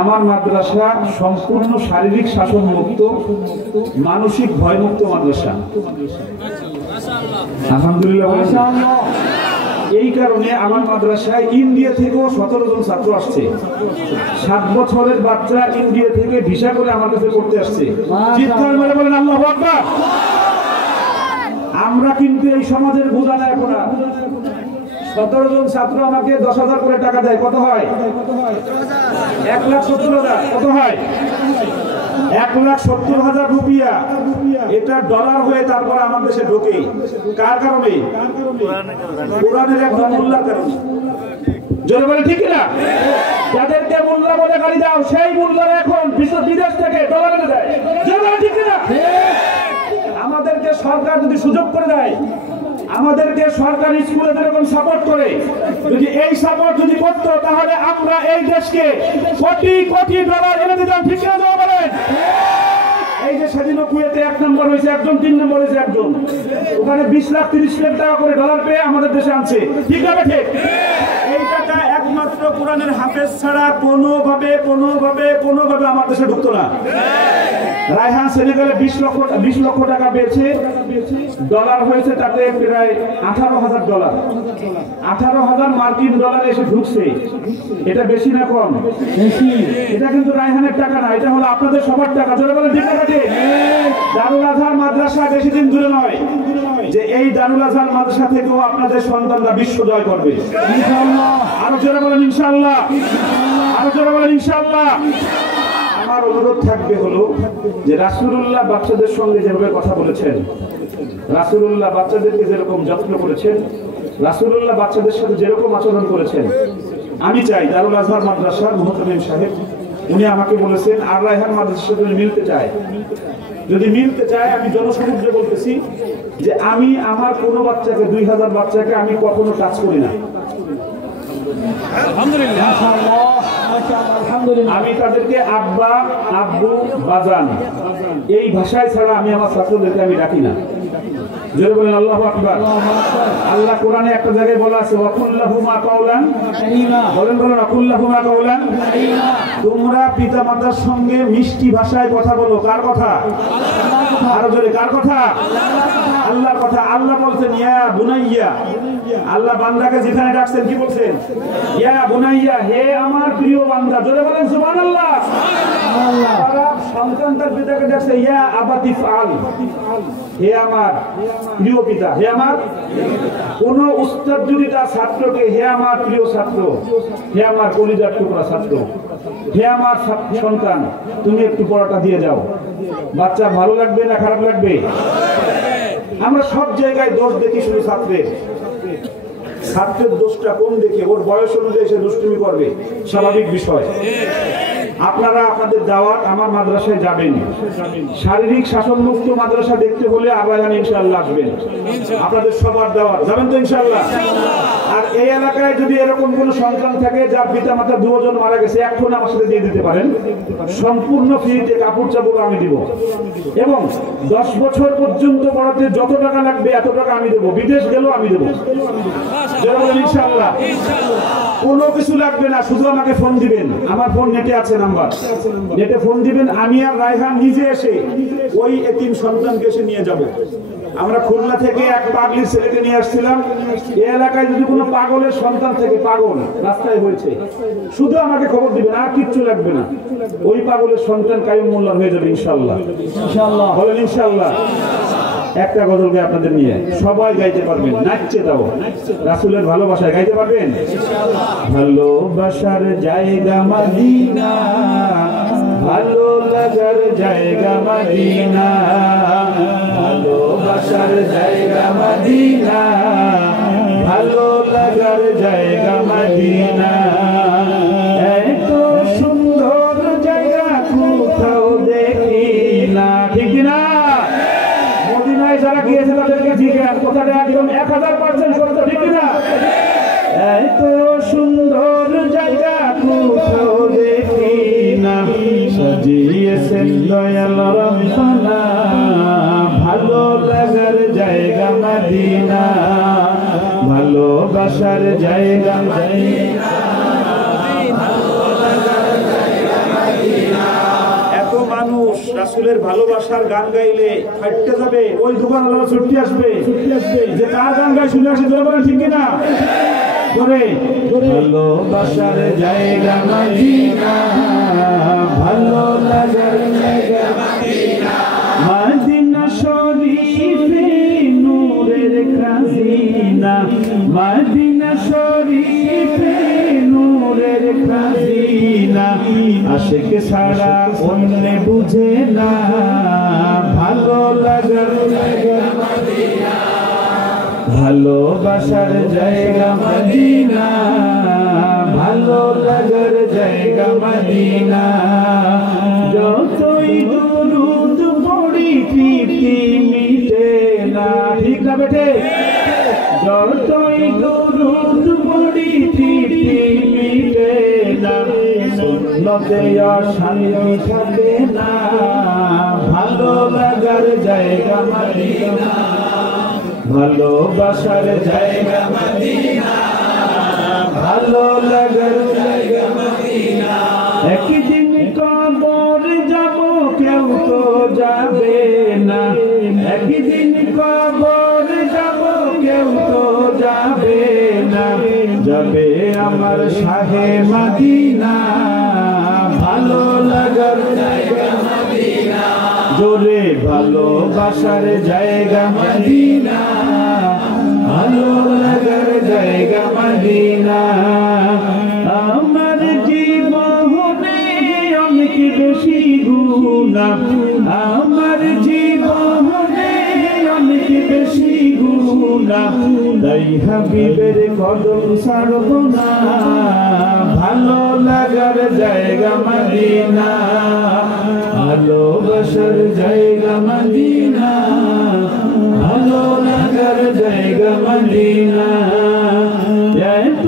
আমার মাদ্রাসা সম্পূর্ণ শারীরিক শাসন মুক্ত, মানসিক ভয় মুক্ত মাদ্রাসা। আলহামদুলিল্লাহ। এই কারণে আমার মাদ্রাসায় ইন্ডিয়া থেকেও 17 জন ছাত্র আসছে। 7 বছরের বাচ্চা ইন্ডিয়া থেকে ভিসা করে আমার কাছে পড়তে আসছে। চিৎকার মেরে বলেন আল্লাহু আকবার। আমরা কিন্তু এই সমাজের বোঝা না। এখন 17 জন ছাত্র আমাকে 10,000 করে টাকা দেয়। কত হয়? 1,70,000। কত হয়? 1,70,000 রুপিয়া। এটা ডলার হয়ে তারপর আমার দেশে ঢোকে। কার কারণে? কোরআনের একজন মোল্লার কারণে। জোরে বলে ঠিক না? যাদেরকে মোল্লা বলে গালি দাও, সেই মোল্লারা এখন বিদেশ থেকে ডলার এনে দেয়। জোরে বলে ঠিক না? আমাদেরকে সরকার যদি সুযোগ করে দেয়, আমাদেরকে সরকারি স্কুলে যেরকম সাপোর্ট করে, যদি এই সাপোর্ট যদি করতো, তাহলে আমরা এই দেশকে কোটি কোটি ডলার এনে দিতাম। ঠিক না বলেন? এই যে সেদিন কুয়েতে 1 নম্বর হয়েছে একজন, 3 নম্বর হয়েছে একজন, ওখানে 20 লাখ 30 লাখ টাকা করে ডলার পেয়ে আমাদের দেশে আনছে। ঠিক না? ঠিক। এই টাকা একমাত্র কোরআনের হাফেজ ছাড়া কোনোভাবে আমার দেশে ঢুকতো না। রায়হান সেনেগালে 20 লক্ষ টাকা পেয়েছে, ডলার হয়েছে তাতে প্রায় 18,000 ডলার, 18,000 মার্কিন ডলার এসে ঢুকছে। এটা বেশি না কম? বেশি। এটা কিন্তু রায়হানের টাকা না, এটা হলো আপনাদের সবার টাকা। জোরে বলেন ঠিক না? দারুল আজহার মাদ্রাসা বেশি দিন দূরে নয় যে এই দারুল আজহার মাদ্রাসা থেকেও আপনাদের সন্তানরা বিশ্ব জয় করবে ইনশাআল্লাহ। আরো জোরে বলেন ইনশাআল্লাহ। আরো জোরে বলেন ইনশাআল্লাহ। আমার অনুরোধ থাকবে হলো যে রাসূলুল্লাহ বাচ্চাদের সঙ্গে যেভাবে কথা বলেছেন, রাসূলুল্লাহ বাচ্চাদেরকে যেরকম যত্ন করেছেন, রাসূলুল্লাহ বাচ্চাদের সাথে যেরকম আচরণ করেছেন, আমি চাই দারুল আজহার মাদ্রাসার মুহতামিম সাহেব উনি আমাকে বলেছেন আর রায়হান মাদ্রাসার সাথে মিলতে চায়। যদি মিলতে চায়, আমি জনসমুদ্রে বলতেছি যে আমি আমার কোনো বাচ্চাকে, 2000 বাচ্চাকে আমি কখনো টাচ করি না। আমি তাদেরকে আব্বা, আব্বু, বাজান এই ভাষায় ছাড়া আমি আমার ছাত্রদেরকে আমি ডাকি না। জোরে বলেন আল্লাহু আকবার। আল্লাহ কোরআনে একটা জায়গায় বলা আছে ওয়াকুল্লাহুমা কাওলান কারীমা। বলেন ওয়াকুল্লাহুমা কাওলান কারীমা। তোমরা পিতামাতার সঙ্গে মিষ্টি ভাষায় কথা বলো। কার কথা? আল্লাহর কথা। আরো জোরে কার কথা? আল্লাহর কথা। আল্লাহ বলছেন ইয়া বুনাইয়া। আল্লাহ বান্দাকে যেখানে ডাকছেন কি বলছেন? ইয়া বুনাইয়া, হে আমার প্রিয় বান্দা। জোরে বলেন সুবহানাল্লাহ। সুবহানাল্লাহ। তারা সন্তান তার পিতাকে ডাকছে ইয়া আবাতি ফাল, হে আমার প্রিয় পিতা, হে আমার। কোন উস্তাদ যদি তার ছাত্রকে হে আমার প্রিয় ছাত্র, হে আমার কলিজার টুকরা ছাত্র, হে আমার সন্তান, তুমি একটু পড়াটা দিয়ে যাও, বাচ্চা ভালো লাগবে না খারাপ লাগবে? আমরা সব জায়গায় দোষ দেখি, শুধু ছাত্রের দোষটা কোন দেখে? ওর বয়স অনুযায়ী সে দুষ্টুমি করবে, স্বাভাবিক বিষয়। আপনারা আপনাদের দাওয়াত আমার মাদ্রাসায় যাবেন। শারীরিক শাসন মুক্ত মাদ্রাসা দেখতে হলে আবায়ান ইনশাআল্লাহ আসবেন। আপনাদের সবার দাওয়াত, যাবেন তো ইনশাআল্লাহ? আর এই এলাকায় যদি এরকম কোন সন্তান থাকে যার পিতা মাতা 2 জন মারা গেছে, এখন আমার সাথে দিয়ে দিতে পারেন, সম্পূর্ণ ফ্রিতে কাপড় চাপড় আমি দিব, এবং 10 বছর পর্যন্ত পড়াতে যত টাকা লাগবে এত টাকা আমি দেবো, বিদেশ গেলেও আমি দেবো ইনশাআল্লাহ। কোনো কিছু লাগবে না, শুধু আমাকে ফোন দিবেন, আমার ফোন নেটে আছে, নাম্বার নেটে ফোন দিবেন, আমি আর রায়হান নিজে এসে ওই এতিম সন্তানকে এসে নিয়ে যাব। আমরা খুলনা থেকে এক পাগলির ছেলেকে নিয়ে আসছিলাম। এই এলাকায় যদি কোনো পাগলের সন্তান থেকে, পাগল রাস্তায় হয়েছে, শুধু আমাকে খবর দিবেন, আর কিচ্ছু লাগবে না, ওই পাগলের সন্তান কাইয়ুম মোল্লার হয়ে যাবে ইনশাআল্লাহ। ইনশাআল্লাহ বলেন ইনশাআল্লাহ। একটা গজল গায়ে আপনাদের নিয়ে সবাই গাইতে পারবেন, নাচতে দাও, রাসূলের ভালোবাসায় গাইতে পারবেন। ভালোবাসার জায়গা মদিনা, ভালো লাগার জায়গা মদিনা, ভালোবাসার জায়গা মদিনা, ভালো লাগার জায়গা মদিনা। এত সুন্দর জায়গা কোথাও দেখি না, ঠিক না? মদিনায় যারা গিয়েছে তাদেরকে জিজ্ঞাসা, কথাটা একদম 1000% সত্য, ঠিক না? এত সুন্দর জায়গা কোথাও দেখি না, সাজিয়েছেন দয়াল রব্বানা, ভালো লাগার জায়গা মদিনা, ভালোবাসার জায়গা মদিনা, ভালো লাগার জায়গা রাসূলের ভালোবাসার গান গাইলে ফাটতে যাবে, ওই দোকানওয়ালা ছুটি আসবে যে কার গান গায় শুনে আসি, ধরে বলেন ঠিক কিনা? ভালোবাসার জায়গা মদিনা, ভালো লাগার জায়গা মদিনা, মদিনা শরীফে নূরের খাজিনা, মদিনা শরীফে নূরের খাজিনা, আশিক ছাড়া অন্য বুঝে না ভালো লাগার জায়গা মদিনা, ভালোবাসার জায়গা মদিনা, ভালো লাগার জায়গা মদিনা, যতই দুরূদ পড়ি তৃপ্তি মিটে না, ঠিক না বেটে? যতই দুরূদ পড়ি তৃপ্তি মিটে না, সুন্নতে অশান্তি থাকে না ভালো লাগার জায়গা মদিনা, ভালোবাসার জায়গা মদিনা, ভালো লাগার জায়গা মদিনা, একদিন কবর যাব কেউ তো যাবে না, একদিন কবর যাব কেউ তো যাবে না, যাবে আমার শাহে মদিনা, ভালো লাগার জায়গা মদিনা, জোরে ভালোবাসার জায়গা মদিনা, ভালো লাগার জায়গা মদিনা, আমার জীবনে অনেক বেশি গুনাহ, আমার জীবনে অনেক বেশি গুনাহ, তাই হাবিবের কদম ছাড়ব না ভালো লাগার জায়গা মদিনা, ভালোবাসার জায়গা মদিনা, ভালো লাগার জায়গা মদিনা, এত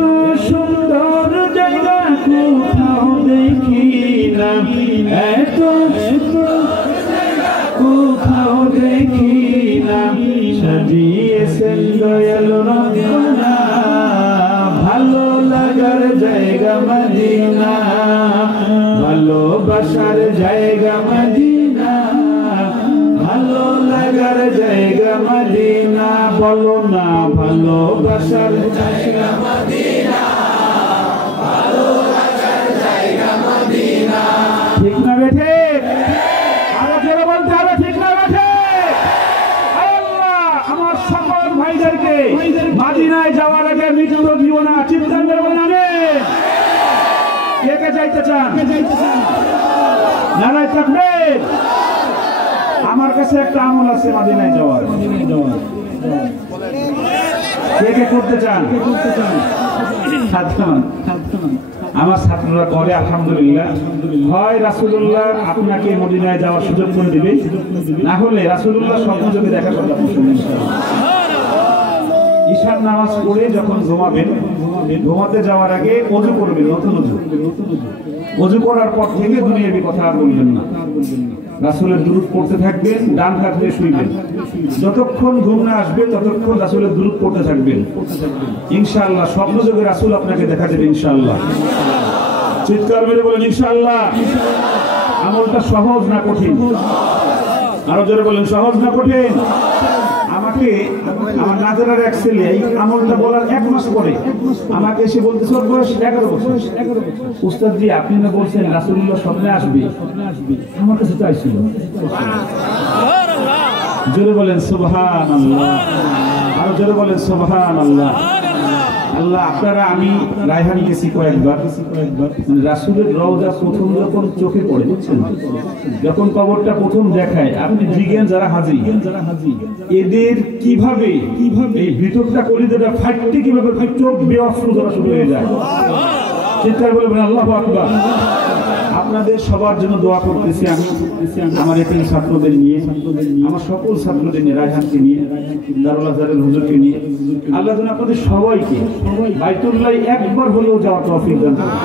সুন্দর জায়গা কোথাও দেখি না, এত কোথাও দেখি না, সাজিয়েছেন দয়াল রব্বানা ভালো লাগার জায়গা মদিনা, ভালোবাসার জায়গা মদিনা, ভালো লাগার জায়গা মদিনা, বলো না ভালোবাসার জায়গা মদিনা, ভালো লাগার জায়গা মদিনা, ঠিক না বেঠে? আরো জোরে বলতে হবে, ঠিক না বেঠে? আল্লাহ আমার সকল ভাইদেরকে মদিনায় যাওয়ার আগে মৃত্যু দিও না, চিন্তা করবো না রে। কে কে যাইতে চান? নারায় তাকবীর। আমার কাছে একটা আমল আছে মদিনায় যাওয়ার, কে কে করতে চান? আমার ছাত্ররা করে আলহামদুলিল্লাহ। হয় রাসূলুল্লাহ আপনাকে মদিনায় যাওয়ার সুযোগ করে দিবে, না হলে রাসূলুল্লাহ স্বপ্নযোগে দেখা করবে। ঈশার নামাজ পড়ে যখন ঘুমাবেন, ঘুমাতে যাওয়ার আগে ওযু করবেন, নতুন ওযু করার পর থেকে দুনিয়াবি কথা আর বলবেন না, রাসূলের দুরূদ পড়তে থাকবেন, ডান হাত দিয়ে শুইবেন, যতক্ষণ ঘুম না আসবে ততক্ষণ রাসূলের দুরূদ পড়তে থাকবেন। ইনশাআল্লাহ স্বপ্নযোগে রাসূল আপনাকে দেখা দেবে ইনশাআল্লাহ। চিৎকার মেরে বলেন ইনশাআল্লাহ। আমলটা সহজ না কঠিন? আরো জোরে বলেন সহজ না কঠিন? আমাকে আমার নাজারার এক ছেলে এই আমলটা বলার 1 মাস পরে আমাকে এসে বলতেছে, ওর বয়স 11 বছর, উস্তাদ জি আপনি না বলছেন রাসূলুল্লাহ স্বপ্নে আসবে, আমার কাছে চাইছিল। জোরে বলেন সুবহানাল্লাহ, আরো জোরে বলেন সুবহানাল্লাহ। আল্লাহ আপনারা, আমি রায়হান গেছি কয়েকবার, রাসূলের রওজা প্রথম যখন চোখে পড়ে, বুঝছেন, যখন কবরটা প্রথম দেখায়, আপনি জিজ্ঞেন যারা হাজির এদের কিভাবে এই ভিতরটা কলিজাটা ফাটতে, কিভাবে চোখ বেঅস্ত্র ধরা শুরু হয়ে যায়। চিৎকার বলে বলেন আল্লাহু আকবার। আপনাদের সবার জন্য দোয়া করতেছি আমি, আমার এতিম ছাত্রদের নিয়ে, আমার সকল ছাত্রদের নিয়ে, রায়হানকে নিয়ে, দারুল আজহারের হুজুরকে নিয়ে। আল্লাহ যেন আপনাদের সবাইকে বাইতুল্লাহ একবার হলেও যাওয়ার তৌফিক দান করেন।